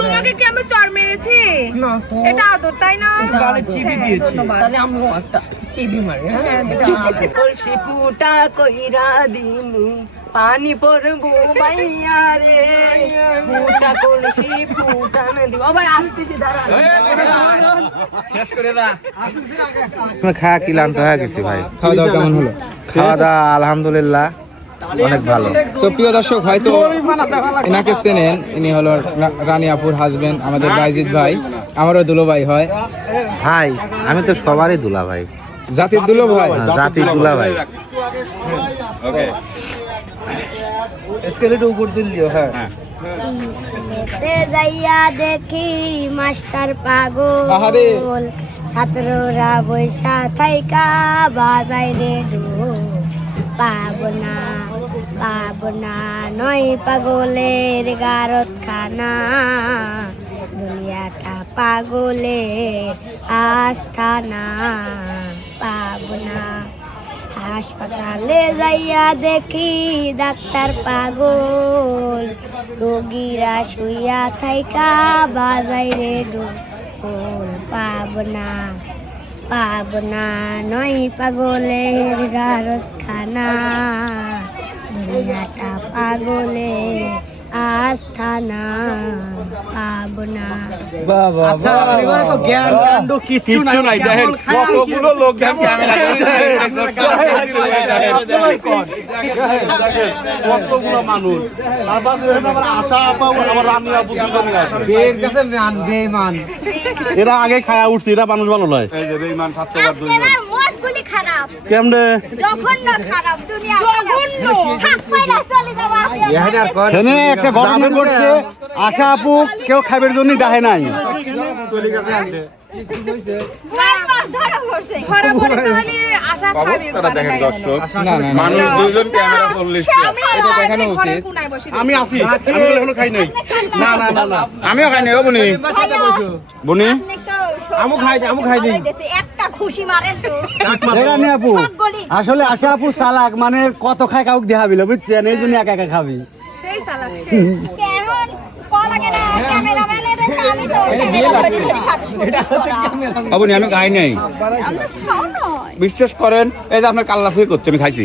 তোমাকে কি আমি চড় মেরেছি? না তো এটা আদর, তাই না? গালে চিবি দিয়েছি। তাহলে আমি একটা চিবি মারি। হ্যাঁ কলসি ফুটা কইরা দিমু পানি পড়বো মাইয়া রে ফুটা কলসি ফুটা না দিব। ভাই আসতেছি দাঁড়া শেষ করে দা। খাওয়া কি ক্লান্ত হয়ে গেছি ভাই। খাওয়া দাওয়া কেমন হলো? খাওয়া দাওয়া আলহামদুলিল্লাহ অনেক ভালো। তো প্রিয় দর্শক হয়তো এনাকে চেনেন, ইনি হলো রানী আপুর হাজবেন্ড, আমাদের বাইজিৎ ভাই, আমারও দুলো ভাই হয়। ভাই আমি তো সবারই দুলা ভাই, জাতির দুলো ভাই, জাতির দুলা ভাই। স্কেলেটে উপর দিলিও। হ্যাঁ স্কুলেতে যাইয়া দেখি মাস্টার পাগল, ছাত্ররা বৈশা থাইকা বাজাই রে ঢোল। পাবনা পাবনা নয় পাগলের গারত খানা, দুনিয়াটা পাগলের আস্থানা। পাবনা হাসপাতালে যাইয়া দেখি ডাক্তার পাগল, রোগীরা শুইয়া থাইকা বাজাই রে ঢোল। পাবনা পাবনা নয় পাগলের গারত খানা, দুনিয়াটা পাগলের আস্থানা। পাবনা আচ্ছা এবারে তো জ্ঞান কাণ্ড কিচ্ছু নাই। দেখেন কতগুলো লোক ক্যামেরা কতগুলো মানুষ, তার পাশে আমার আশা আপা আমার রানী আপু এর কাছে মান বেঈমান। এরা আগে খায়া উঠছে, এরা মানুষ ভালো নয়। এই যে বেঈমান 700 বার দুই মনগুলি খারাপ, কেমনে জঘন্য খারাপ, দুনিয়া জঘন্য। থাক কইরা চলে যাওয়া এখানে একটা ঘটনা ঘটছে। আশা আপু কেউ খাইবার জন্য ডাহে নাই, চলে গেছে আনতে। আমি আসি, আমি এখনো খাই নাই। না না না না আমিও খাই নাই। ও বুনি বুনি আমু খাইনি। একটা খুশি মারেন তো রানী আপু আসলে আশা আপু চালাক, মানে কত খায় কাউকে দেখাবিল, বুঝছেন? এই জন্য একা একা খাবি। সেই সালাক কেমন কল লাগে না ক্যামেরাম্যানের কামই তো ক্যামেরা ধরে ও বুনি আমি খাই নাই, আমরা খাও নয়। বিশ্বাস করেন। এই যে আপনার কাল্লা ফুই করছে, আমি খাইছি।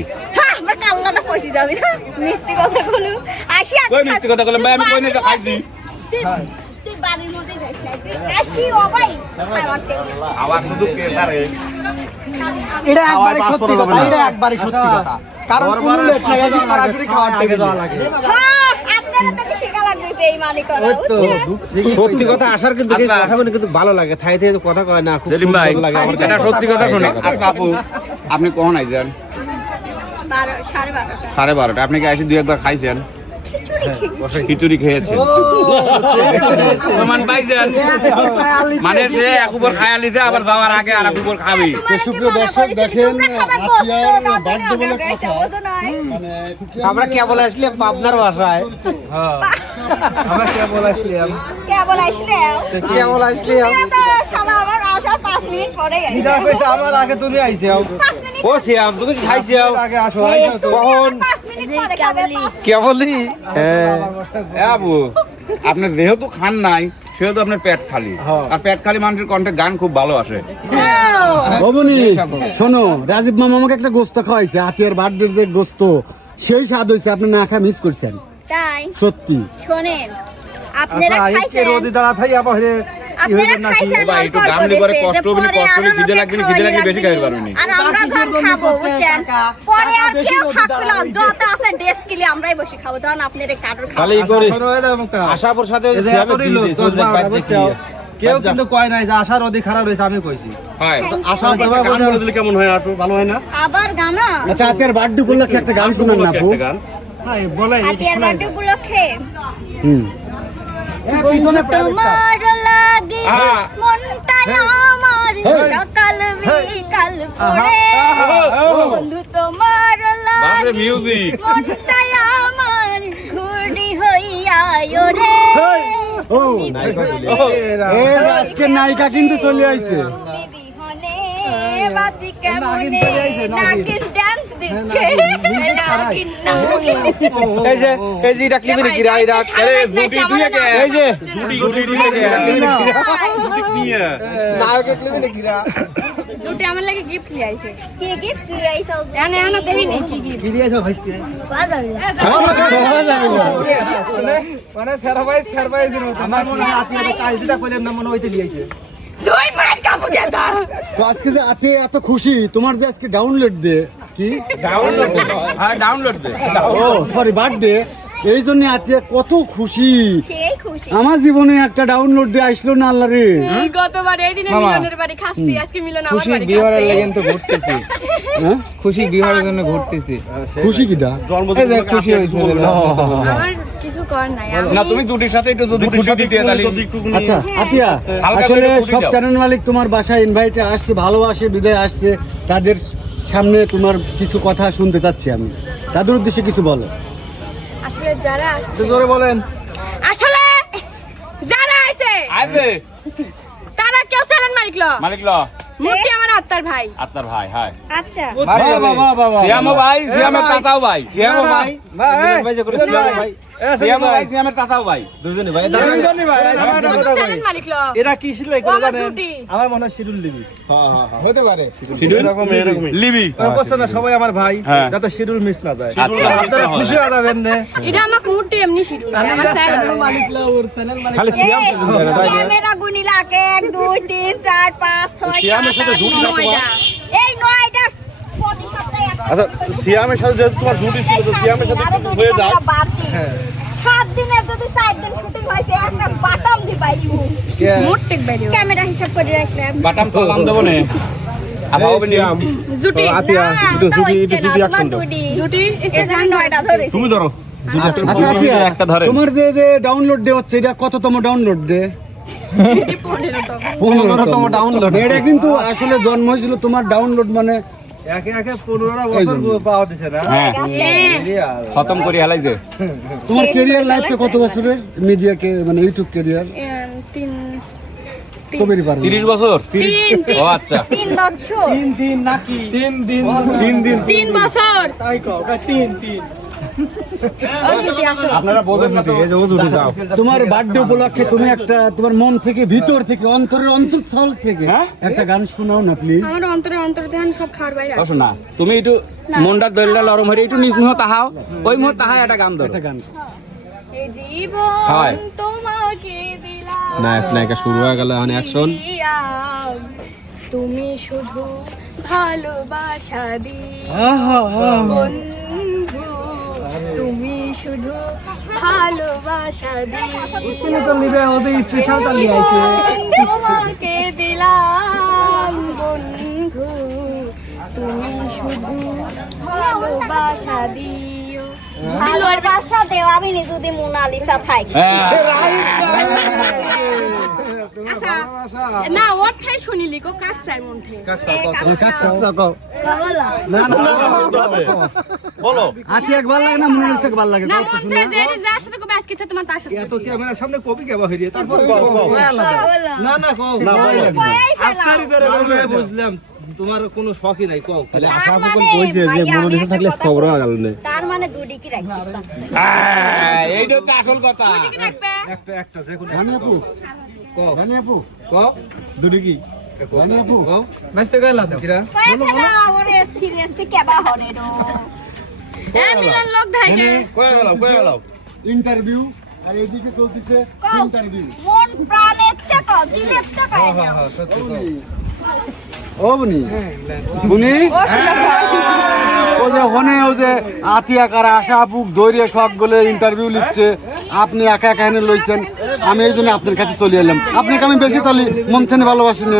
আমার কাল্লাটা কইছি যাবি না, মিষ্টি কথা বলু। আসি কই মিষ্টি কথা বললাম ভাই, আমি কই নাই তো খাইছি। তুই বাড়ির মধ্যে আসি ও ভাই খাওয়াতে আবার শুধু কেসারে এটা একবারে সত্যি কথা, এটা একবারে সত্যি কথা। কারণ কোনো লেট নাই, আজ সরাসরি খাওয়ার থেকে যাওয়া লাগে। হ্যাঁ আপনারা তো শেখা লাগবে বেঈমানি করা, বুঝছেন? সত্যি কথা আসার কিন্তু কথা বলে কিন্তু ভালো লাগে, থাই থাই কথা কয় না, খুব সেলিম ভাই ভালো লাগে আমার এটা সত্যি কথা শুনে। আচ্ছা আপু আপনি কখন আইছেন? 12:30 12:30। আপনি কি এসে দুই একবার খাইছেন? খিচুড়ি খেয়েছেন, প্রমাণ পাইছেন? মানে সে এক উপর খায়া লিছে, আবার যাওয়ার আগে আর এক উপর খাবি। সুপ্রিয় দর্শক দেখেন, আমরা কেবল আসলাম পাবনার বাসায়। আমরা কেবল আসলাম আমার আসার 5 মিনিট পরে আমার আগে তুমি আইছে। 5 মিনিট ও সিয়াম তুমি খাইছি আগে আসো কখন 5 মিনিট পরে খাবে। কেবলই। হ্যাঁ আবু আপনি যেহেতু খান নাই সেহেতু আপনার পেট খালি, আর পেট খালি মানুষের কণ্ঠে গান খুব ভালো আসে। বাবুনি শোনো, রাজীব মামা আমাকে একটা গোস্ত খাওয়াইছে, হাতিয়ার বার্থডের যে গোস্ত, সেই স্বাদ হয়েছে। আপনি না খায় মিস করছেন তাই সত্যি। শোনেন আপনারা খাইছেন, দাঁড়া থাই আবার আপনারা খাইছেন ভাই একটু গামলি করে কষ্ট হবে না, কষ্ট হলে খিদে লাগবে না, খিদে লাগলে বেশি খাইতে পারবেন না। আর আমরা যখন খাবো বুঝছেন, পরে আর কেউ থাকবে না, যত আছে ডেস্ক কিলে আমরাই বসে খাবো, তখন আপনাদের কারোর খাবে আশাপুর সাথে কেউ কিন্তু কয় নাই যে আশার অধিক খারাপ হয়েছে, আমি কইছি। আশা গান বলে দিলে কেমন হয়, আর ভালো হয় না? আবার গানা। আচ্ছা হাতিয়ার বার্থডে উপলক্ষে একটা গান শুনান না আপু। আতিয়ার বার্থডে উপলক্ষে হুম তোমার লাগে মনটাই আমার সকাল বিকাল পড়ে, বন্ধু তোমার লাগে মিউজিক মনটাই আমার ঘুরি হইয়া ওরে। আজকে নায়িকা কিন্তু চলে আইছে। বাঁচি কেমনে নাকি ডান্স দিচ্ছে এই যে এটা ক্লিপে নাকি রা এটা আরে জুটি তুই এই যে নায়কের ক্লিপে নাকি রা জুটি আমার লাগে গিফট লিয়ে আইছে কে গিফট তুই আইছো এনে এনে দেই নি কি গিফট কি দিয়েছো ভাইস্তে মানে সারপ্রাইজ দিন আমার মনে হয় আতি কাজ দিটা কইলেন না মনে হইতে লিয়েছে জয় মার কাপু গেদা তো আজকে যে আতে এত খুশি তোমার যে আজকে ডাউনলোড দে কি ডাউনলোড দে হ্যাঁ ডাউনলোড দে ও সরি বার্থডে এই জন্য আতে কত খুশি সেই খুশি আমার জীবনে একটা ডাউনলোড দিয়ে আসলো না আল্লাহ রে গতবার এই দিনে মিলনের বাড়ি খাচ্ছি আজকে মিলন আমার খুশি বাড়ি বিহারের খাচ্ছে লাগেন তো ঘুরতেছি হ্যাঁ খুশি বিহারের জন্য ঘুরতেছি খুশি কিটা এই যে খুশি হইছে আমার কিছু কর নাই না তুমি জুটির সাথে একটু যদি খুশি দিতে তাহলে আচ্ছা আতিয়া হালকা আসলে করে খুশি সব দাও। চ্যানেল মালিক তোমার বাসায় ইনভাইটে আসছে ভালোবাসে বিদায় আসছে তাদের সামনে তোমার কিছু কথা শুনতে চাচ্ছি আমি তাদের উদ্দেশ্যে কিছু বলো আসলে যারা আসছে জোরে বলেন আসলে যারা আইছে আইবে তারা কেউ চ্যানেল মালিক ল মালিক ল মূর্তি আমার আত্মার ভাই আপনার ভাই হাই আচ্ছা বাবা বাবা সিয়ামো ভাই সিয়ামের চাচাও ভাই সিয়ামো ভাই ভাই যে করে সিয়ামো ভাই সিয়ামো ভাই সিয়ামের চাচাও ভাই দুজনে ভাই দুজনে ভাই চ্যানেল মালিক ল এরা কি সিলাই করে জানেন আমার মনে হয় শিডিউল দিবি হতে পারে এরকম এরকমই লিবি অবশ্য না সবাই আমার ভাই হ্যাঁ। যাতে শিডিউল মিস না যায় আপনারা খুশি হয়ে যাবেন না এটা আমার মূর্তি এমনি শিডিউল আমার চ্যানেল খালি সিয়াম ক্যামেরা গুনি লাগে 1 2 3 4 5 6 সিয়ামের সাথে জুটি থাকো এই 9টা প্রতি সপ্তাহে আচ্ছা সিয়ামের সাথে যেহেতু তোমার জুটি ছিল তো সিয়ামের সাথে হয়ে যায় 7 দিনের যদি 4 দিন শুটিং হইছে একটা বাটাম দি পাইবো মূর্তি বাইরেও ক্যামেরা হিসাব করে রাখলাম বাটাম সালাম দেব নে আবাও বনি জুটি জুটি জুটি এখানে 9টা ধরে তুমি ধরো আচ্ছা আতিয়া একটা ধরেন। তোমার যে ডাউনলোড দে হচ্ছে এটা কততম ডাউনলোড দে 15তম ডাউনলোড এটা কিন্তু আসলে জন্ম হয়েছিল তোমার ডাউনলোড মানে একে একে 15 বছর পাওয়া দিছে না হ্যাঁ খতম করি হেলাইছে তোমার ক্যারিয়ার লাইফে কত বছরের মিডিয়া কে মানে ইউটিউব ক্যারিয়ার 3 কবেরই পারবে 30 বছর 3 ও আচ্ছা 3 বছর 3 বছর তাই কও 3 আপনারা বোঝেন না তো তোমার বার্থডে উপলক্ষে তুমি একটা তোমার মন থেকে ভিতর থেকে অন্তরের অন্তঃস্থল থেকে একটা গান শোনাও না প্লিজ আমার অন্তরে অন্তরে ধ্যান সব খাওয়ার বাইরে বসো না তুমি একটু মনটা দইলা লরম হয়ে একটু নিজ মুহ তাহাও ওই মুহ তাহায় একটা গান দাও একটা গান এই জীবন হয়। তোমাকে দিলাম নায়ক নায়িকা শুরু হয়ে গেল এখন অ্যাকশন দিয়াম, তুমি শুধু ভালোবাসা দিও বন্ধু তুমি শুধু ভালোবাসা দিও তোমাকে দিলাম বন্ধু তুমি শুধু ভালোবাসা দিও ভালোবাসা দেওয়া আমি যদি মোনালিসা থাকি আচ্ছা না ওর ঠাই শুনিলি কো কাজ চাই মন থেকে বলো আতি একবার লাগে না মনে হচ্ছে একবার লাগে না মন থেকে যে যার সাথে কবে আজকে তোমার তার সাথে তো ক্যামেরার সামনে কপি কেবা হইরে তারপর না না কও না বুঝলাম তোমার কোনো শখই নাই কও খালি আশা ফুকন কইছে যে মোনালিসা থাকলে খবর হয়ে গেল না তার মানে দুটি কি রাখছিস এইটা হচ্ছে আসল কথা কি রাখবে একটা যে কোনো রানী আপু কও রানী আপু কও দুটি কি রানী আপু কও নাচতে গেলা দাও কিরা কয় ফেলা ওরে সিরিয়াসলি কেবা হরে রো এ মিলন লোক ধাইকে কয়ে গেল ইন্টারভিউ আর এদিকে চলতেছে ইন্টারভিউ মন প্রাণের থেকে দিলের থেকে ও বুনি বুনি ও যে হনে ও যে আতিয়া কারা আশা আপুক দৌড়িয়ে সব গুলো ইন্টারভিউ লিখছে আপনি একা একা এনে লইছেন আমি এই জন্য আপনার কাছে চলে এলাম আপনাকে আমি বেশি তাহলে মন থেকে ভালোবাসি না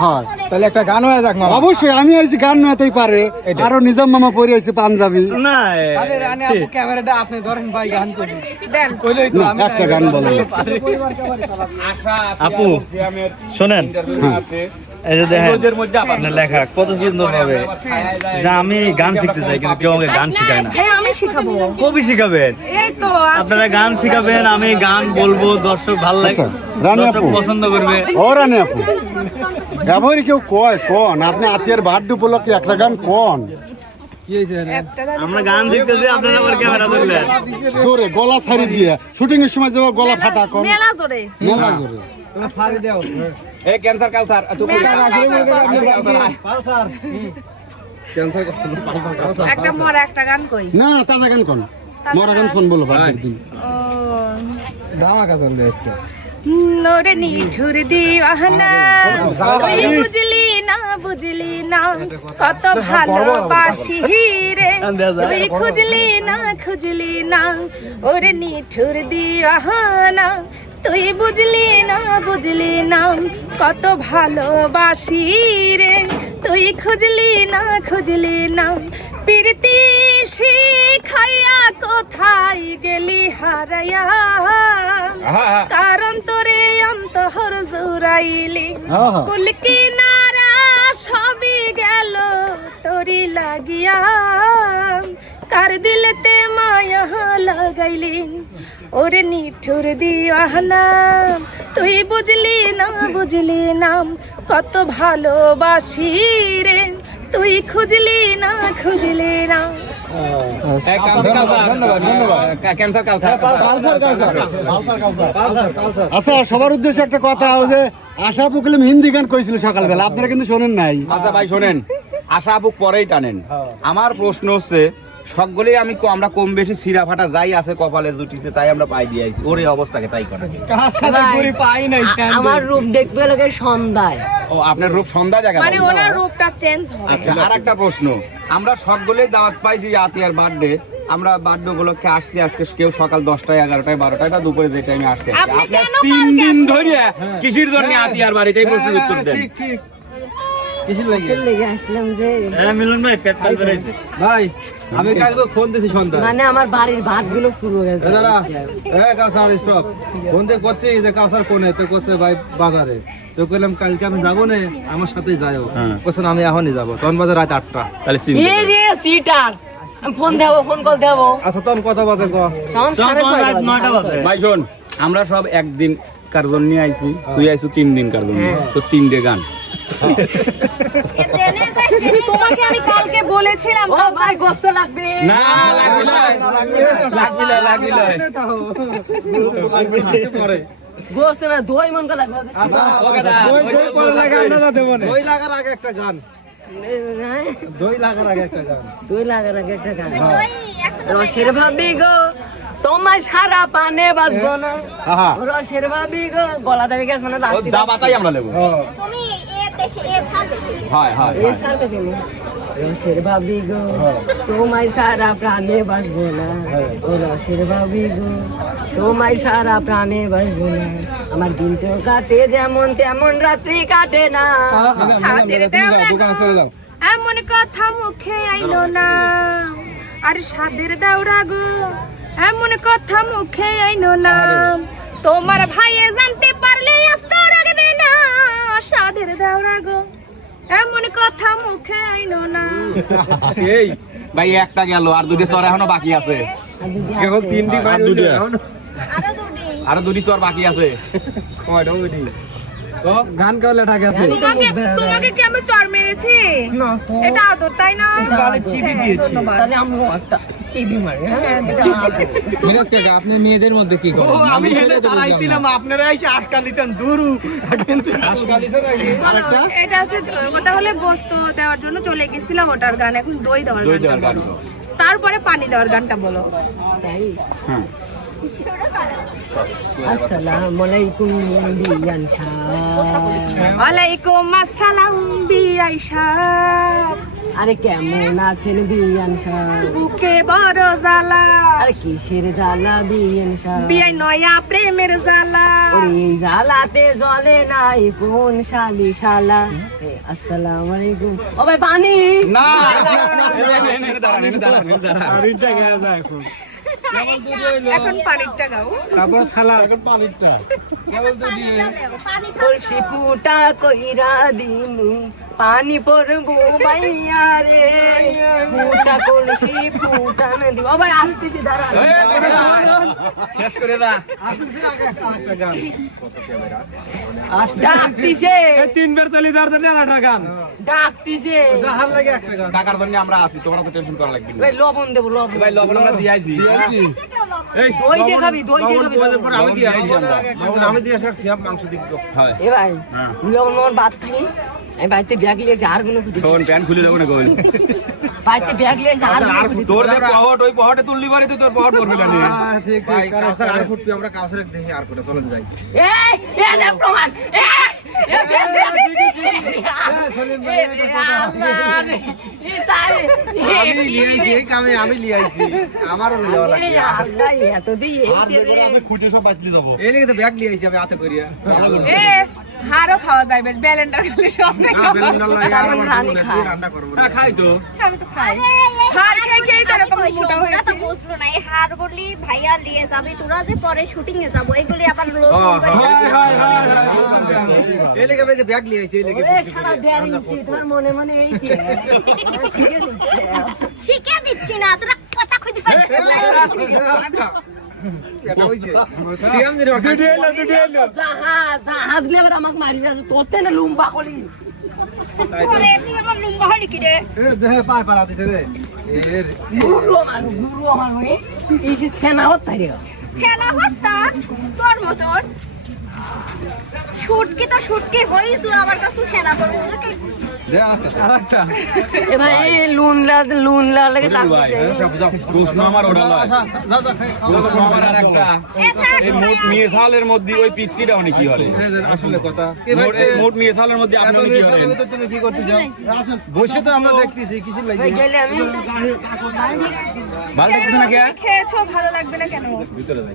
হয় তাহলে একটা গান হয়ে যাক মামা অবশ্যই আমি আইছি গান নয়তেই পারে আরো নিজাম মামা পরে আইছে পাঞ্জাবি না আরে রানী আপু ক্যামেরাটা আপনি ধরেন ভাই গান করি দেন কইলেই তো আমি একটা গান বলেন আশা আপু, শোনেন এই যে দেখেন আপনার লেখা কত সুন্দর হবে যে আমি গান শিখতে চাই কিন্তু কেউ আমাকে গান শেখায় না হ্যাঁ আমি শিখাবো কবি শিখাবেন এই তো আপনারা গান শিখাবেন আমি গান বলবো দর্শক ভালো লাগে রানী দর্শক আপু পছন্দ করবে ও রানী আপু ব্যবহারই কেউ কয় কোন আপনি আতিয়ার বার্থডে উপলক্ষে একটা গান কোন আমরা গান শিখতেছি, আপনারা আবার ক্যামেরা ধরলেন। জোরে গলা ছাড়ি দিয়ে শুটিং এর সময় যাবো গলা ফাটা কম মেলা জোরে মেলা জোরে এই ক্যান্সার কালচার একটা মরা একটা গান কই না তাজা গান কোন মরা গান শুন বলো বাদ দিন ধামাকা চলবে আজকে নোরে নিঠুর দিওয়ানা তুই বুঝলি না কত ভালোবাসি রে তুই খুঁজলি না ওরে নিঠুর দিওয়ানা তুই বুঝলি না কত ভালোবাসি রে তুই খুঁজলি না প্রীতি শিখাইয়া কোথায় গেলি হারাইয়া কারণ তোরে অন্তর জুড়াইলি কুল কিনারা সবই গেল তোরি লাগিয়া কার দিলেতে মায়া লাগাইলি ওরে নিঠুর দিওয়ানা তুই বুঝলি না কত ভালোবাসি রে তুই খুঁজলি না ক্যান্সার কালচার আচ্ছা সবার উদ্দেশ্যে একটা কথা যে আশা পুকলিম হিন্দি গান কইছিল সকালবেলা আপনারা কিন্তু শোনেন নাই আচ্ছা ভাই শোনেন, আশা বুক পরেই টানেন। আমার প্রশ্ন হচ্ছে সকলেই আমরা কম বেশি সিরা ফাটা যাই আছে কপালে জুটিছে তাই আমরা পাই দিয়ে আইছি, ওর এই অবস্থাকে তাই করে আমার রূপ দেখবে লোকে সন্ধ্যায়। ও আপনার রূপ সন্ধ্যা জায়গা মানে ওনার রূপটা চেঞ্জ হবে আচ্ছা আর একটা প্রশ্ন, আমরা সকলেই দাওয়াত পাইছি আতিয়ার বার্থডে, আমরা বার্থডে উপলক্ষে আসছি আজকে কেউ সকাল 10টায় 11টায় 12টায় বা দুপুরে যে টাইমে আসছে আপনি আপনার কেন 3 কালকে দিন আসলেন? ধরে কিসের জন্য আতিয়ার বাড়িতে এই প্রশ্নের উত্তর দেন। লেগে আসলাম যে মিলন ভাই পেট খালি করেছে ভাই আমি কালকে ফোন দিছি সন্ধ্যা মানে আমার বাড়ির ভাত গুলো পুরো গেছে। কাউসার স্টপ ফোন দিয়ে করছে যে কাউসার কোনে তো করছে ভাই বাজারে, তো কইলাম কালকে আমি যাবো না আমার সাথেই যাইও, কোছেন আমি এখনই যাবো, তখন বাজে রাত 8টা। তাহলে এ রে সিটার ফোন কল দেবো আচ্ছা তখন কত বাজে ক তখন 9:30 বাজে। ভাই শোন, আমরা সব একদিন কার্জন নিয়ে আইছি, তুই আইছু 3 দিন কার্জন নিয়ে, তো 3 গান। তোমাকে আমি কালকে বলেছিলাম ও ভাই গোস্ত লাগবে না লাগবে গোস্ত না দই মন কা লাগবে। দই লাগার আগে একটা গান রসের ভাবি গো তোমায় সারা পানে বাজবো না, রসের ভাবি গো গলা দেবে গেছে মানে রাস্তা দাবাতাই আমরা নেব। তুমি এ দেখে এ ছাড়বে হয় হয় এই সারবে কেন রসের ভাবি গো তোমায় সারা প্রাণে বাজবো না, ও রসের ভাবি গো তোমায় সারা প্রাণে বাজবো না, আমার দিনটাও কাটে যেমন তেমন রাত্রি কাটে না। সাদের দেওরা গো, এমন কথা মুখে আইলো না, আর সাদের দেওরা গো এমন কথা মুখে আইলো না, তোমার ভাইয়ে জানতে পারলে আস্ত রাখবে না, সাদের দেওরা গো এমন কথা মুখে আইলো না। সেই ভাই একটা গেল আর দুটি চর এখনো বাকি আছে, আরো দুটি আরো দুটি চর বাকি আছে। গান গাওয়ালে ঢাকা তোমাকে কি আমি চর মেরেছি? না তো এটা আদর তাই না? ধন্যবাদ। তাহলে আমি একটা চিবি মারি। হ্যাঁ মিরাজ কাকা আপনি মেয়েদের মধ্যে কি করেন? আমি হেলে দাঁড়াইছিলাম আপনারা এসে আটকালিছেন দূরু বলো, এটা হচ্ছে ওটা হলে গোস্ত দেওয়ার জন্য চলে গেছিলাম ওটার গান, এখন দই দেওয়ার গানটা বলো। তারপরে পানি দেওয়ার গানটা বলো। তাই আসসালামু আলাইকুম বিয়ান সাহেব। ওয়ালাইকুম আসসালাম বিআই সাহেব। আরে কেমন আছেন বিয়ান সাহেব? বুকে বড় জ্বালা, আরে কিসের জ্বালা বিয়ান সাহেব? বিআই নয়া প্রেমের জ্বালা। ওই জ্বালাতে জ্বলে নাই কোন শালি শালা। আসসালামু আলাইকুম। ও ভাই পানি না দাঁড়ান দাঁড়ান দাঁড়ান এখন পানিরটা গাও। তারপর খালা এখন পানিরটা কলসি ফুটা কইরা দিমু পানি পড়বো মাইয়া রে ফুটা কলসি ফুটান দিব আবার আসতেছি দাঁড়া শেষ করে দা ডাকতিছে 3 বার চলি দার দেন না গান ডাকতিছে হার লাগে একটা গান টাকার জন্য আমরা আছি তোমরা তো টেনশন করা লাগবে ভাই লবণ দেবো লবণ ভাই লবণ আমরা দিয়ে আইছি দই দিয়ে খাবি দই দিয়ে খাবি আমি দিয়ে আইছি আমি দিয়ে আসার সিয়াম মাংস দিক তো হয় এ ভাই লবণ লবণ ভাত খাই আমি বাড়িতে ব্যাগ লিয়েছি আর কোনো কিছু কোন প্যান খুলে যাবো না কোন বাড়িতে ব্যাগ লিয়েছি আর কোনো কিছু তোর যে পহট ওই পহটে তুললি পারে তো তোর পহট পড়বে না ঠিক ভাই কাউসার আর ফুটবি আমরা কাউসার দেখি আর কোটা চলে যাই এই এই যে প্রমাণ আমি লিয়াইছি এই কামে আমি লিয়াইছি আমারও লিয়াও লাগবে খুঁটে সব বাঁচলি যাব এই লিগে তো ব্যাগ লিয়াইছি আমি হাতে করিয়া এ হারও খাওয়া যায় বেশ ব্যালেন্ডার খেলে সব না বেলুন লাগে আর আমার রানী খায়। রান্না করব না খাই তো আমি তো খাই হার খেয়ে তো এরকম মোটা হয়েছে। তো বুঝলো না এই হার বলি ভাইয়া নিয়ে যাবে তোরা যে পরে শুটিং এ যাবো এগুলি আবার লোক এই লিগে আমি যে ব্যাগ লিয়াইছি এই লিগে সারা দেড় ইঞ্চি তোমার মনে মনে এই যে শিখে দিচ্ছে শিখে দিচ্ছি না তোরা কথা খুঁজে পাচ্ছিস এটা হইছে সিয়াম দিন জাহাজ জাহাজ লেবার আমাকে মারি যাচ্ছে তোতে না লুম্বা কলি পরে তুই আমার লুম্বা হলি কি রে এ দেহে পায় পারা দিছে রে গুরু আমার হয়ে এই যে সেনা হত্যাই রে ছেলা হত্যা তোর মতন শুটকি তো শুটকি হইছো আমার কাছে খেলা করবো আরেকটা এ ভাই লুন লা লাগে তাকছে প্রশ্ন আমার ওটা লয় প্রশ্ন আমার আরেকটা এই মোট মিয়েসালের মধ্যে ওই পিচ্চিটা অনেক কি হলে আসলে কথা মোট মিয়েসালের মধ্যে আপনি কি হলেন তুমি কি করতে চাও বসে তো আমরা দেখতেছি কিসের লাগি গেলে আমি ভালো লাগছে না কে খেয়েছো ভালো লাগবে না কেন?